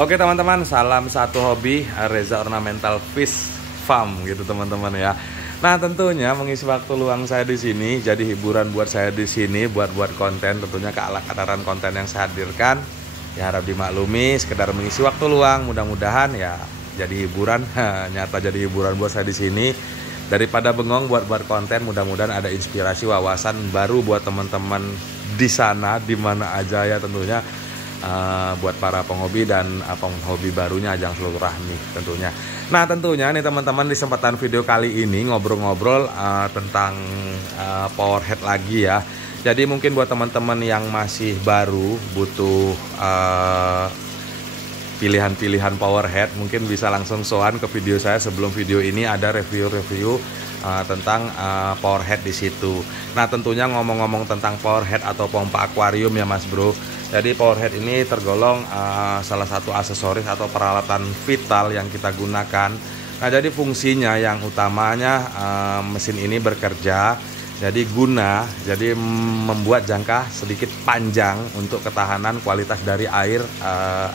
Oke teman-teman, salam satu hobi, Reza Ornamental Fish Farm gitu teman-teman ya. Nah tentunya mengisi waktu luang saya di sini, jadi hiburan buat saya di sini, buat konten tentunya keala-kadaran konten yang saya hadirkan. Ya harap dimaklumi, sekedar mengisi waktu luang, mudah-mudahan ya jadi hiburan, nyata jadi hiburan buat saya di sini. Daripada bengong buat konten, mudah-mudahan ada inspirasi wawasan baru buat teman-teman di sana, di mana aja ya tentunya. Buat para penghobi dan penghobi barunya ajang silaturahmi tentunya. Nah tentunya nih teman-teman, di kesempatan video kali ini ngobrol-ngobrol tentang powerhead lagi ya. Jadi mungkin buat teman-teman yang masih baru butuh pilihan-pilihan powerhead, mungkin bisa langsung soan ke video saya. Sebelum video ini ada review-review tentang powerhead di situ. Nah tentunya ngomong-ngomong tentang powerhead atau pompa akuarium ya Mas Bro. Jadi powerhead ini tergolong salah satu aksesoris atau peralatan vital yang kita gunakan. Nah jadi fungsinya yang utamanya mesin ini bekerja jadi membuat jangka sedikit panjang untuk ketahanan kualitas dari air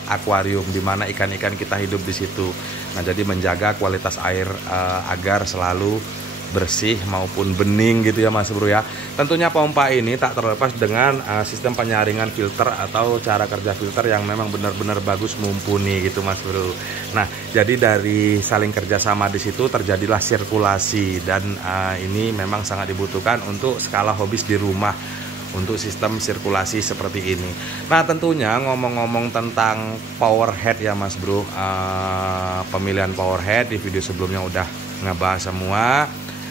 akuarium di mana ikan-ikan kita hidup di situ. Nah jadi menjaga kualitas air agar selalu bersih maupun bening gitu ya Mas Bro ya. Tentunya pompa ini tak terlepas dengan sistem penyaringan filter atau cara kerja filter yang memang benar-benar bagus, mumpuni gitu Mas Bro. Nah jadi dari saling kerjasama di situ terjadilah sirkulasi dan ini memang sangat dibutuhkan untuk skala hobis di rumah, untuk sistem sirkulasi seperti ini. Nah tentunya ngomong-ngomong tentang powerhead ya Mas Bro, pemilihan powerhead di video sebelumnya udah ngebahas semua.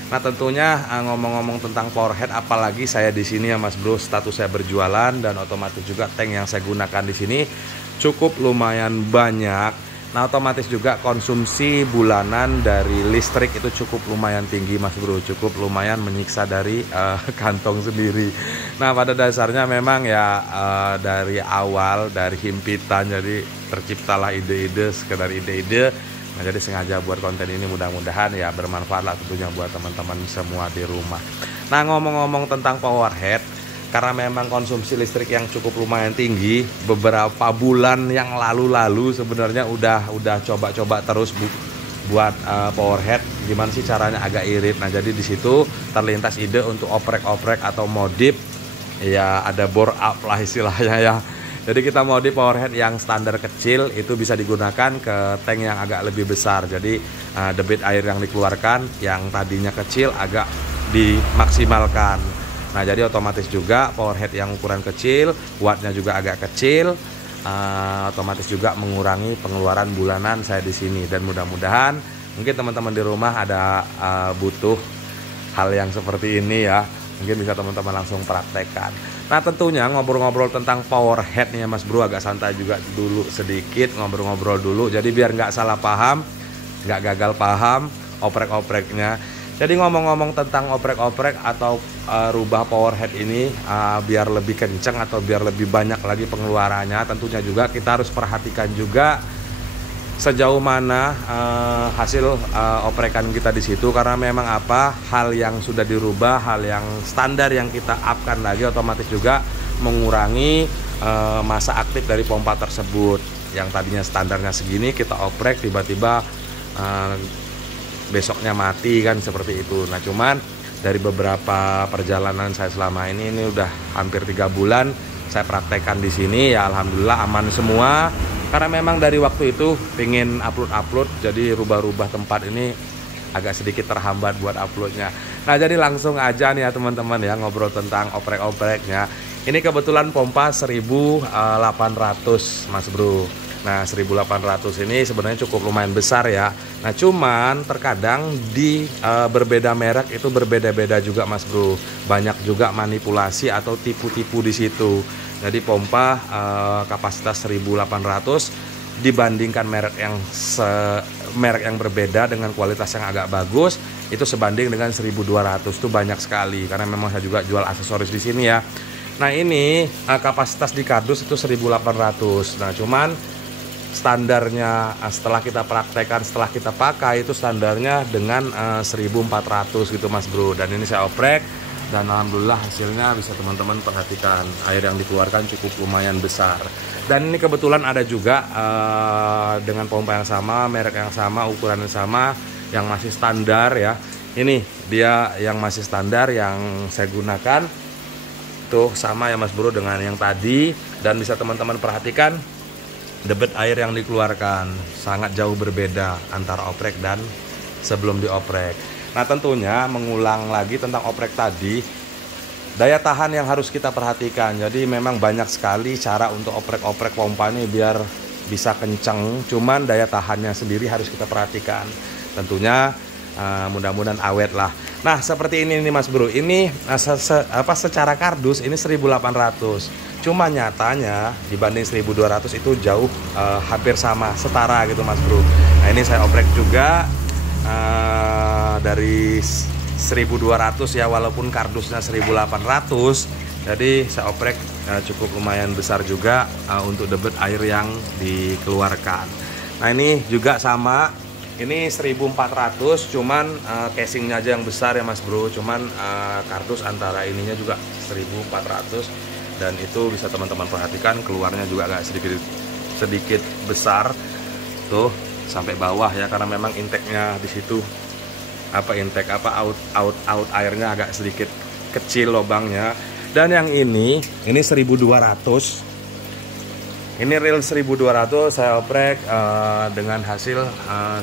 Nah tentunya ngomong-ngomong tentang powerhead, apalagi saya di sini ya Mas Bro, status saya berjualan dan otomatis juga tank yang saya gunakan di sini cukup lumayan banyak. Nah otomatis juga konsumsi bulanan dari listrik itu cukup lumayan tinggi Mas Bro, cukup lumayan menyiksa dari kantong sendiri. Nah pada dasarnya memang ya dari awal, dari himpitan, jadi terciptalah ide-ide, sekedar ide-ide. Nah jadi sengaja buat konten ini, mudah-mudahan ya bermanfaat lah tentunya buat teman-teman semua di rumah. Nah ngomong-ngomong tentang powerhead, karena memang konsumsi listrik yang cukup lumayan tinggi, beberapa bulan yang lalu sebenarnya udah coba-coba terus buat powerhead. Gimana sih caranya, agak irit. Nah jadi di situ terlintas ide untuk oprek-oprek atau modif, ya ada bore up lah istilahnya ya. Jadi kita modif powerhead yang standar kecil itu bisa digunakan ke tank yang agak lebih besar. Jadi debit air yang dikeluarkan yang tadinya kecil agak dimaksimalkan. Nah jadi otomatis juga powerhead yang ukuran kecil, wattnya juga agak kecil, otomatis juga mengurangi pengeluaran bulanan saya di sini. Dan mudah-mudahan mungkin teman-teman di rumah ada butuh hal yang seperti ini ya, mungkin bisa teman-teman langsung praktekkan. Nah tentunya ngobrol-ngobrol tentang powerhead nih ya Mas Bro, agak santai juga dulu sedikit, ngobrol-ngobrol dulu. Jadi biar nggak salah paham, nggak gagal paham oprek-opreknya. Jadi ngomong-ngomong tentang oprek-oprek atau rubah powerhead ini biar lebih kencang atau biar lebih banyak lagi pengeluarannya, tentunya juga kita harus perhatikan juga sejauh mana hasil oprekan kita di situ. Karena memang hal yang sudah dirubah, hal yang standar yang kita upkan lagi, otomatis juga mengurangi masa aktif dari pompa tersebut. Yang tadinya standarnya segini kita oprek, tiba-tiba besoknya mati kan, seperti itu. Nah cuman dari beberapa perjalanan saya selama ini udah hampir 3 bulan saya praktekkan di sini ya, alhamdulillah aman semua. Karena memang dari waktu itu pengen upload, jadi rubah-rubah tempat ini agak sedikit terhambat buat uploadnya. Nah jadi langsung aja nih ya teman-teman ya, ngobrol tentang oprek-opreknya. Ini kebetulan pompa 1800 Mas Bro. Nah 1800 ini sebenarnya cukup lumayan besar ya. Nah cuman terkadang di berbeda merek itu berbeda-beda juga Mas Bro. Banyak juga manipulasi atau tipu-tipu di situ. Jadi pompa kapasitas 1800 dibandingkan merek yang berbeda dengan kualitas yang agak bagus itu sebanding dengan 1200 itu banyak sekali. Karena memang saya juga jual aksesoris di sini ya. Nah ini kapasitas di kardus itu 1800. Nah cuman standarnya setelah kita praktekkan, setelah kita pakai itu standarnya dengan 1400 gitu Mas Bro. Dan ini saya oprek dan alhamdulillah hasilnya bisa teman-teman perhatikan, air yang dikeluarkan cukup lumayan besar. Dan ini kebetulan ada juga dengan pompa yang sama, merek yang sama, ukuran yang sama, yang masih standar ya. Ini dia yang masih standar yang saya gunakan, tuh sama ya Mas Bro dengan yang tadi. Dan bisa teman-teman perhatikan debit air yang dikeluarkan sangat jauh berbeda antara oprek dan sebelum dioprek. Nah tentunya mengulang lagi tentang oprek tadi, daya tahan yang harus kita perhatikan. Jadi memang banyak sekali cara untuk oprek-oprek pompa ini biar bisa kenceng, cuman daya tahannya sendiri harus kita perhatikan. Tentunya mudah-mudahan awet lah. Nah seperti ini nih Mas Bro, ini secara kardus ini 1800, cuma nyatanya dibanding 1200 itu jauh hampir sama, setara gitu Mas Bro. Nah ini saya oprek juga dari 1200 ya, walaupun kardusnya 1800. Jadi saya oprek cukup lumayan besar juga untuk debit air yang dikeluarkan. Nah ini juga sama, ini 1400, cuman casingnya aja yang besar ya Mas Bro, cuman kardus antara ininya juga 1400. Dan itu bisa teman-teman perhatikan keluarnya juga agak sedikit besar tuh sampai bawah ya, karena memang intake-nya di situ out airnya agak sedikit kecil lubangnya. Dan yang ini 1200, ini real 1200 saya oprek dengan hasil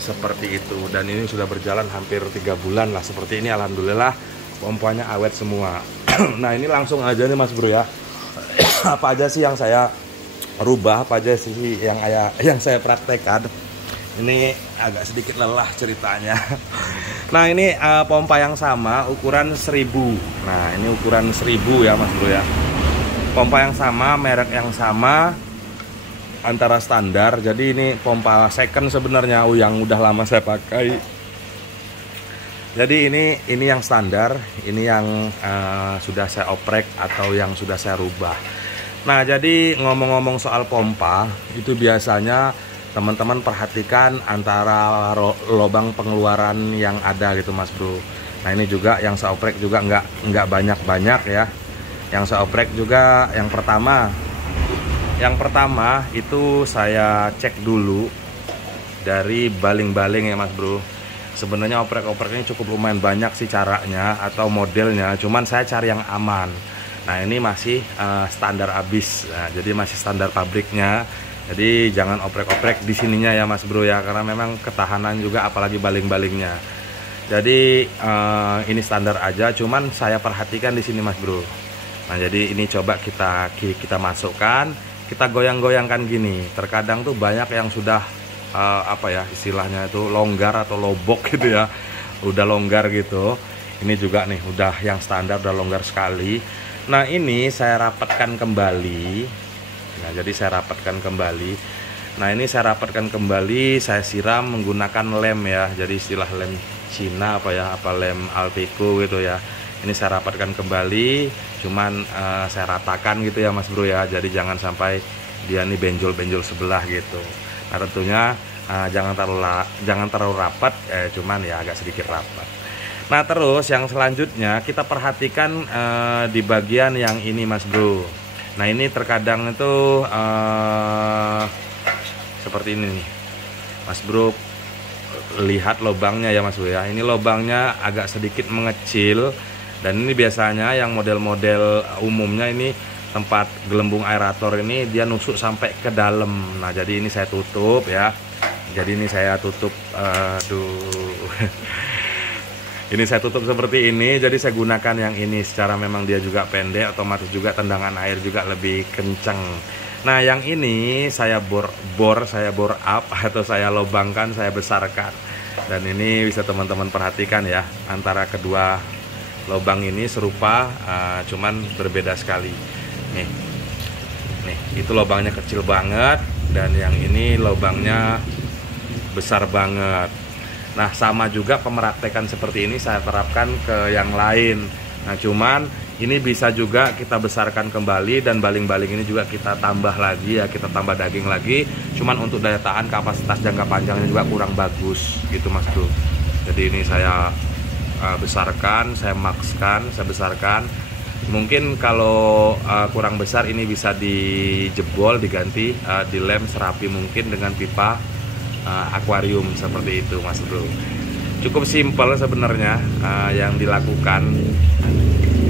seperti itu. Dan ini sudah berjalan hampir 3 bulan lah seperti ini, alhamdulillah pompanya awet semua. Nah ini langsung aja nih Mas Bro ya, apa aja sih yang saya rubah, apa aja sih yang saya praktekkan. Ini agak sedikit lelah ceritanya. Nah ini pompa yang sama, ukuran 1000. Nah ini ukuran 1000 ya Mas Bro ya. Pompa yang sama, merek yang sama, antara standar. Jadi ini pompa second sebenarnya, yang udah lama saya pakai. Jadi ini yang standar, ini yang sudah saya oprek atau yang sudah saya rubah. Nah jadi ngomong-ngomong soal pompa, itu biasanya teman-teman perhatikan antara lubang pengeluaran yang ada gitu Mas Bro. Nah ini juga yang saya oprek juga nggak banyak-banyak ya. Yang saya oprek juga yang pertama itu saya cek dulu dari baling-baling ya Mas Bro. Sebenarnya oprek-oprek ini cukup lumayan banyak sih caranya atau modelnya, cuman saya cari yang aman. Nah ini masih standar abis, nah, jadi masih standar pabriknya. Jadi jangan oprek-oprek di sininya ya Mas Bro ya, karena memang ketahanan juga apalagi baling-balingnya. Jadi ini standar aja, cuman saya perhatikan di sini Mas Bro. Nah jadi ini coba kita masukkan, kita goyang-goyangkan gini. Terkadang tuh banyak yang sudah istilahnya itu longgar atau lobok gitu ya, udah longgar gitu. Ini juga nih udah yang standar, udah longgar sekali. Nah ini saya rapatkan kembali. Nah jadi saya rapatkan kembali. Nah ini saya rapatkan kembali, saya siram menggunakan lem ya. Jadi istilah lem Cina lem Alpico gitu ya. Ini saya rapatkan kembali, cuman saya ratakan gitu ya Mas Bro ya. Jadi jangan sampai dia nih benjol-benjol sebelah gitu. Nah tentunya jangan terlalu rapat, cuman ya agak sedikit rapat. Nah terus yang selanjutnya kita perhatikan di bagian yang ini Mas Bro. Nah ini terkadang itu seperti ini nih Mas Bro, lihat lubangnya ya Mas Bro ya. Ini lubangnya agak sedikit mengecil, dan ini biasanya yang model-model umumnya ini tempat gelembung aerator ini dia nusuk sampai ke dalam. Nah jadi ini saya tutup ya. Jadi ini saya tutup, ini saya tutup seperti ini. Jadi saya gunakan yang ini, secara memang dia juga pendek, otomatis juga tendangan air juga lebih kencang. Nah yang ini saya bor up atau saya lubangkan, saya besarkan. Dan ini bisa teman-teman perhatikan ya, antara kedua lubang ini serupa, cuman berbeda sekali. Nih itu lubangnya kecil banget, dan yang ini lubangnya besar banget. Nah sama juga pemeraktekan seperti ini saya terapkan ke yang lain. Nah cuman ini bisa juga kita besarkan kembali, dan baling-baling ini juga kita tambah lagi ya, kita tambah daging lagi. Cuman untuk daya tahan, kapasitas jangka panjangnya juga kurang bagus gitu Mas Bro. Jadi ini saya besarkan, saya makskan, saya besarkan. Mungkin kalau kurang besar ini bisa dijebol, diganti, dilem serapi mungkin dengan pipa akuarium seperti itu Mas Bro. Cukup simpel sebenarnya yang dilakukan.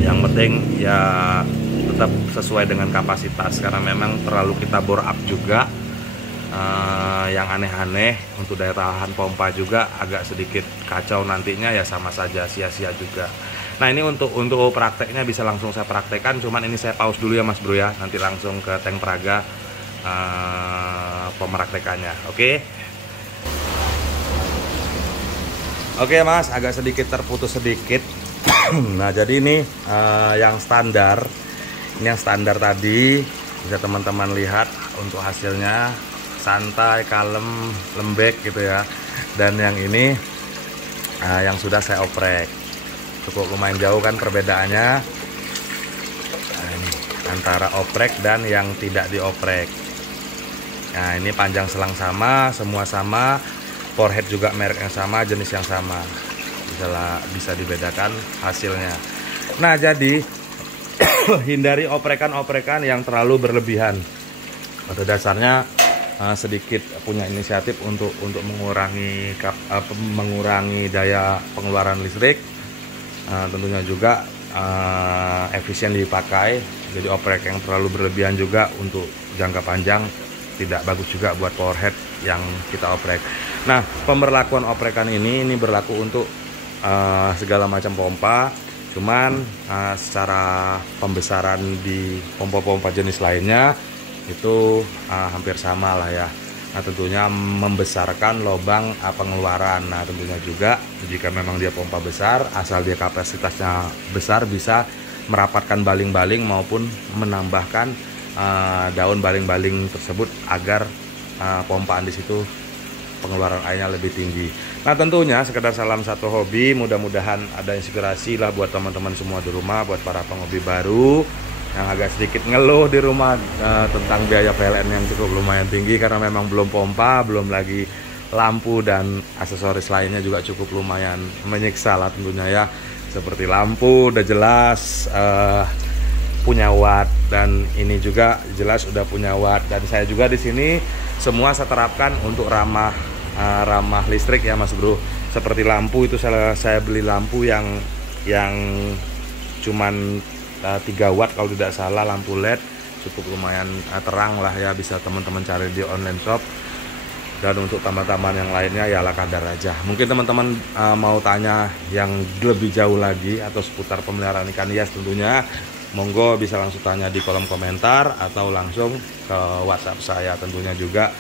Yang penting ya tetap sesuai dengan kapasitas, karena memang terlalu kita bore up juga yang aneh-aneh. Untuk daya tahan pompa juga agak sedikit kacau nantinya, ya sama saja sia-sia juga. Nah ini untuk prakteknya bisa langsung saya praktekkan, cuman ini saya pause dulu ya Mas Bro ya, nanti langsung ke tank peraga pemraktekannya. Oke Mas, agak sedikit terputus sedikit. Nah jadi ini yang standar, ini yang standar tadi, bisa teman-teman lihat untuk hasilnya santai, kalem, lembek gitu ya. Dan yang ini yang sudah saya oprek. Cukup lumayan jauh kan perbedaannya. Nah, ini antara oprek dan yang tidak dioprek. Nah ini panjang selang sama, semua sama, power head juga merek yang sama, jenis yang sama, bisa dibedakan hasilnya. Nah jadi hindari oprekan-oprekan yang terlalu berlebihan. Pada dasarnya sedikit punya inisiatif untuk mengurangi daya pengeluaran listrik. Tentunya juga efisien dipakai. Jadi oprek yang terlalu berlebihan juga untuk jangka panjang tidak bagus juga buat power head yang kita oprek. Nah pemberlakuan oprekan ini berlaku untuk segala macam pompa, cuman secara pembesaran di pompa-pompa jenis lainnya itu hampir sama lah ya. Nah tentunya membesarkan lubang pengeluaran. Nah tentunya juga jika memang dia pompa besar, asal dia kapasitasnya besar, bisa merapatkan baling-baling maupun menambahkan daun baling-baling tersebut agar pompaan di situ pengeluaran airnya lebih tinggi. Nah tentunya sekedar salam satu hobi, mudah-mudahan ada inspirasi lah buat teman-teman semua di rumah, buat para penghobi baru yang agak sedikit ngeluh di rumah tentang biaya PLN yang cukup lumayan tinggi, karena memang belum pompa, belum lagi lampu dan aksesoris lainnya juga cukup lumayan menyiksa lah tentunya ya. Seperti lampu udah jelas punya watt, dan ini juga jelas udah punya watt, dan saya juga di sini semua saya terapkan untuk ramah listrik ya Mas Bro. Seperti lampu itu saya beli lampu yang cuman 3 watt kalau tidak salah, lampu LED, cukup lumayan terang lah ya, bisa teman-teman cari di online shop. Dan untuk tambahan-tambahan yang lainnya ya ala kadar aja. Mungkin teman-teman mau tanya yang lebih jauh lagi atau seputar pemeliharaan ikan hias tentunya, monggo bisa langsung tanya di kolom komentar atau langsung ke WhatsApp saya tentunya juga.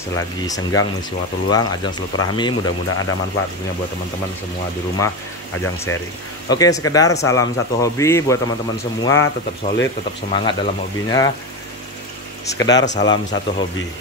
Selagi senggang mengisi waktu luang, ajang silaturahmi, mudah-mudahan ada manfaat tentunya buat teman-teman semua di rumah, ajang sharing. Oke, sekedar salam satu hobi buat teman-teman semua, tetap solid, tetap semangat dalam hobinya. Sekedar salam satu hobi.